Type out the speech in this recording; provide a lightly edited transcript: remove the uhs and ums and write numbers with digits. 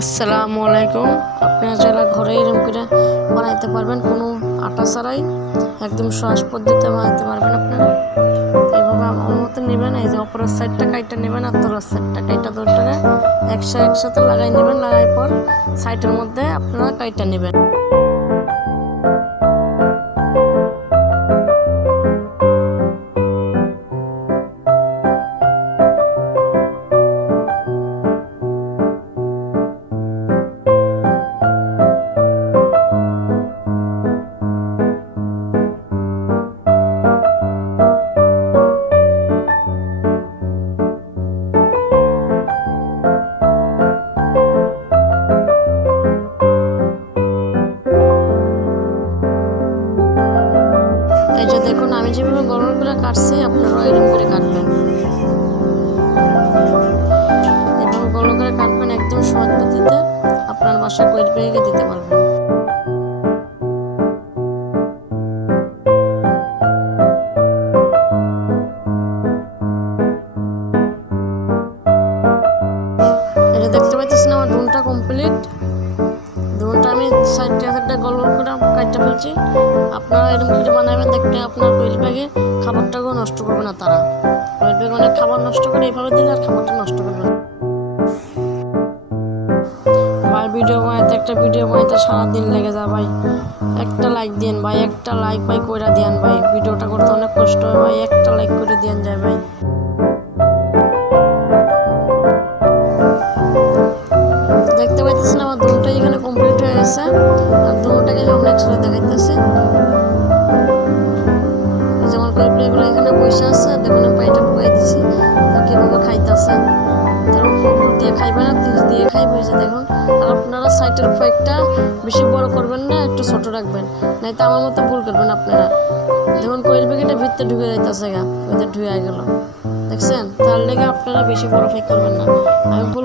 আসসালামু আলাইকুম। আপনারা যারা ঘরে এরকম করে বানাইতে পারবেন, কোনো আটা ছাড়াই একদম সহজ পদ্ধতিতে বানাইতে পারবেন। আপনারা এইভাবে আমার মতো নেবেন, এই যে অপরের সাইডটা কাইটা নেবেন আর তোলার সাইডটা কাইটা দুটোকে একসাথে লাগাই নেবেন। লাগাই পর সাইডের মধ্যে আপনারা কাইটা নেবেন। এই যে দেখুন, আমি যেভাবে গরম করে কাটছি, আপনারাও এরকম করে কাটবেন। এভাবে গরম করে কাটবেন, একদম সহজ পদ্ধতিতে আপনার বাসায় কোয়েল পেয়ে দিতে পারবেন। এটা দেখতে পাচ্ছেন আমার ডুনটা কমপ্লিট। ডুনটা আমি সাইডটা গরম করে কাটতে ফেলছি। আপনারা এরকম করে বানাবেন, দেখতে আপনার কোয়েল ব্যাগে খাবারটাকেও নষ্ট করবে না তারা। কোয়েল ব্যাগে অনেক খাবার নষ্ট করে, এইভাবে দিলে আর খাবারটা নষ্ট করবে না। ভাই ভিডিও বানাইতে সারাদিন লেগে যায় ভাই। একটা লাইক দিন ভাই, একটা লাইক ভাই কইরা দিয়ান ভাই। ভিডিওটা করতে অনেক কষ্ট হয় ভাই, একটা লাইক করে দিয়ান যায় ভাই। দেখতে পাইতেছেন আমার দুটোটাই এখানে কমপ্লিট হয়ে গেছে। আর দুটোটাকে যখন একসাথে দেখাইতেছে, যেমন এগুলো এখানে বসে আছে, দেখুন আমি পাইটা ঢুকাই দিচ্ছি, কীভাবে খাইতেছে। তার উপর দিয়ে খাইবে না, দিয়ে খাইবে, যে দেখুন। আর আপনারা সাইটের ফাইকটা বেশি বড় করবেন না, একটু ছোট রাখবেন, নাই তো আমার মতো ভুল করবেন আপনারা। দেখুন কোয়েল প্যাকেটটা ভিতরে ঢুকে যাইতেছে গা, ওদের ঢুকে গেল, দেখছেন? তার লেগে আপনারা বেশি বড় ফাইক করবেন না। আমি ভুল